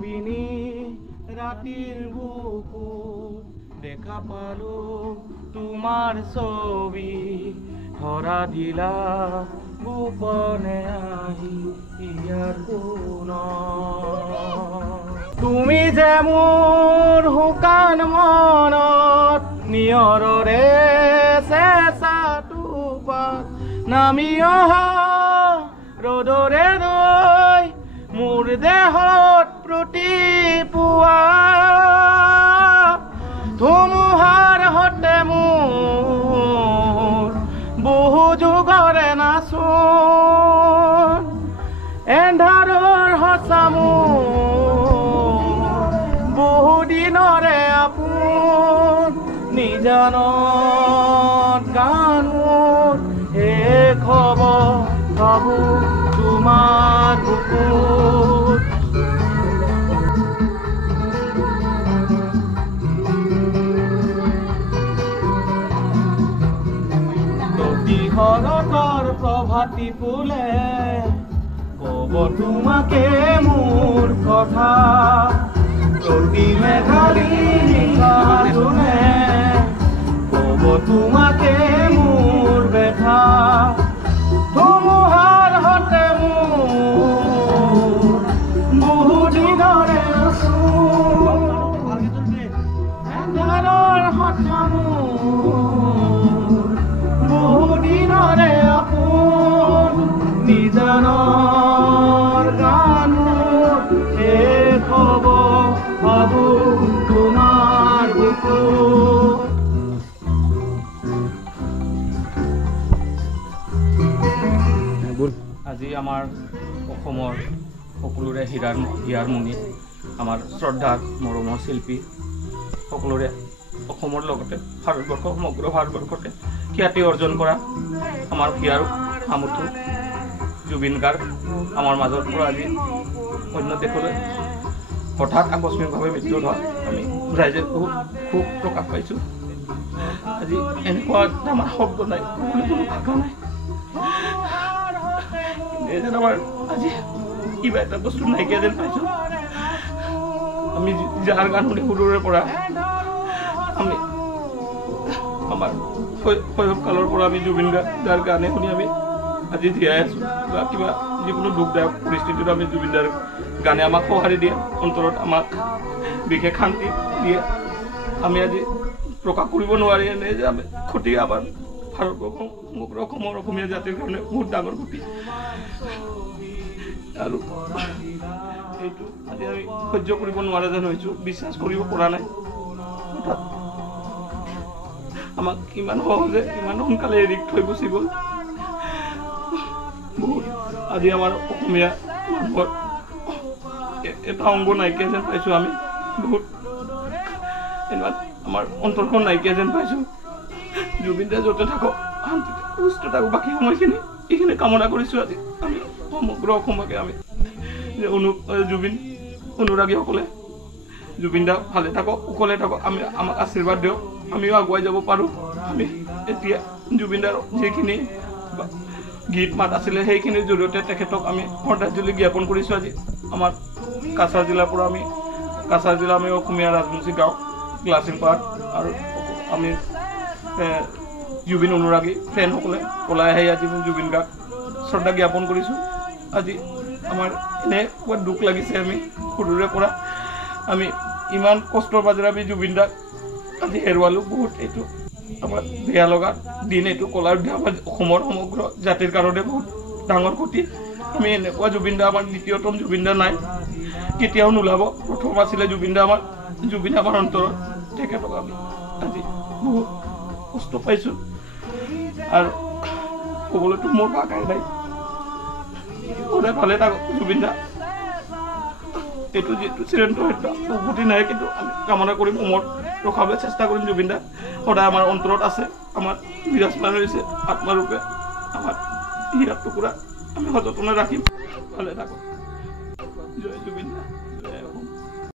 ভাবিনি ৰাতিৰ বুকু দেখা পালো তোমাৰ ছবি ধৰা দিলা গোপনে আহি ইয়াৰ কোন তুমি যে মোৰ শুকান মনত নিয়ৰৰে চেঁচা টোপাত নামি অহা ৰ'দৰে ৰৈ মোৰ দেহত প্ৰতিপুৱা ধুমুহাৰ হতে মোৰ বহু যুগৰে নাচোন এন্ধাৰৰ সঁচা মোৰ বহু দিনৰে আপোন নিজানত গান মোৰ শেষ হ'ব ভাবো তোমাৰ বুকুত শৰতৰ প্ৰভাতী ফুলে কব তোমাকে মোৰ কথা প্ৰতি মেঘালী নিশাজনে কব তোমাকে মোৰ ব্যথা ধুমুহাৰ হতে মোৰ বহু দিনৰে এন্ধাৰৰ হতে মোৰ বহু দিনৰে আপোন নিজানৰ গান শেষ হ'ব ভাবো তোমাৰ বুকুত আজি আমাৰ অসমৰ সকলোৰে হিয়াৰ মুনি আমাৰ শ্ৰদ্ধাৰ মৰমৰ শিল্পী সকলোৰে অসমৰ লগতে ভাৰতবৰ্ষ সমগ্ৰ ভাৰতবৰ্ষতে খ্যাতি অৰ্জন কৰা আমাৰ হিয়াৰ সামুথু জুবিন গাৰ্গ আমাৰ মাজৰ পৰা আজি অন্য দেশলৈ হঠাৎ আকস্মিকভাৱে মৃত্যু হয় আমি ৰাইজে বহুত সুখ প্ৰকাশ পাইছোঁ আজি এনেকুৱা আমাৰ শব্দ নাই কোনো ভাষা নাই যেন আমাৰ আজি কিবা এটা বস্তু নাইকিয়া যেন পাইছোঁ আমি যাৰ গান শুনি সৰুৰে পৰা আমি আমাৰ শৈশৱকালৰ পৰা আমি জুবিন গাৰ্গৰ গানে শুনি আমি আজি জীয়াই আছোঁ বা কিবা যিকোনো দুখদায়ক পৰিস্থিতিত আমি জুবিন দাৰ গানে আমাক সঁহাৰি দিয়ে অন্তৰত আমাক বিশেষ শান্তি দিয়ে আমি আজি প্ৰকাশ কৰিব নোৱাৰি এনে যে আমি ক্ষতি আমাৰ ভাৰতবৰ্ষ সমগ্ৰ অসমৰ অসমীয়া জাতিৰ কাৰণে বহুত ডাঙৰ ক্ষতি আৰু এইটো আজি আমি সহ্য কৰিব নোৱাৰা যেন হৈছোঁ বিশ্বাস কৰিব পৰা নাই আমাক ইমান সহজে ইমান সোনকালে এৰি থৈ গুচি গ'ল বহুত আজি আমাৰ অসমীয়া মানুহৰ এটা অংগ নাইকিয়া যেন পাইছোঁ আমি বহুত ইমান আমাৰ অন্তৰখন নাইকিয়া যেন পাইছোঁ জুবিন দা য'তে থাকক শান্তিতে সুস্থ থাকক বাকী সময়খিনি এইখিনি কামনা কৰিছোঁ আজি আমি সমগ্ৰ অসমকে আমি যে জুবিন অনুৰাগীসকলে জুবিন দা ভালে থাকক কুশলে থাকক আমি আমাক আশীৰ্বাদ দিয়ক আমিও আগুৱাই যাব পাৰোঁ আমি এতিয়া জুবিন দাৰ যিখিনি গীত মাত আছিলে সেইখিনিৰ জৰিয়তে তেখেতক আমি শ্ৰদ্ধাঞ্জলি জ্ঞাপন কৰিছোঁ আজি আমাৰ কাছাৰ জিলাৰ পৰা আমি অসমীয়া ৰাজবংশী গাঁও গ্লাছিংপাৰ আৰু আমি জুবিন অনুৰাগী ফ্ৰেণ্ডসকলে ওলাই আহি আজি জুবিন গাৰ্গ শ্ৰদ্ধা জ্ঞাপন কৰিছোঁ আজি আমাৰ এনে বহুত দুখ লাগিছে আমি সৰুৰে পৰা আমি ইমান কষ্টৰ মাজেৰে আমি জুবিন দাক আজি হেৰুৱালোঁ বহুত এইটো আমাৰ বেয়া লগা দিন এইটো কলাৰ আমাৰ অসমৰ সমগ্ৰ জাতিৰ কাৰণে বহুত ডাঙৰ ক্ষতি আমি এনেকুৱা জুবিন দা আমাৰ দ্বিতীয়তম জুবিন দা নাই কেতিয়াও নোলাব প্ৰথম আছিলে জুবিন দা আমাৰ অন্তৰত তেখেতক আমি আজি বহুত কষ্ট পাইছোঁ আৰু ক'বলৈতো মোৰ ভাষাই নাই সদায় ভালে থাকক জুবিন দা এইটো যিটো চিৰন্ত সত্য উভতি নাই কিন্তু আমি কামনা কৰিম অমৰ ৰখাবলৈ চেষ্টা কৰিম জুবিন দা সদায় আমাৰ অন্তৰত আছে আমাৰ বিৰাজমান হৈছে আত্মাৰূপে আমাৰ হীৰাৰ টুকুৰা আমি সযতনে ৰাখিম ভালে থাকক জয় জুবিন দা।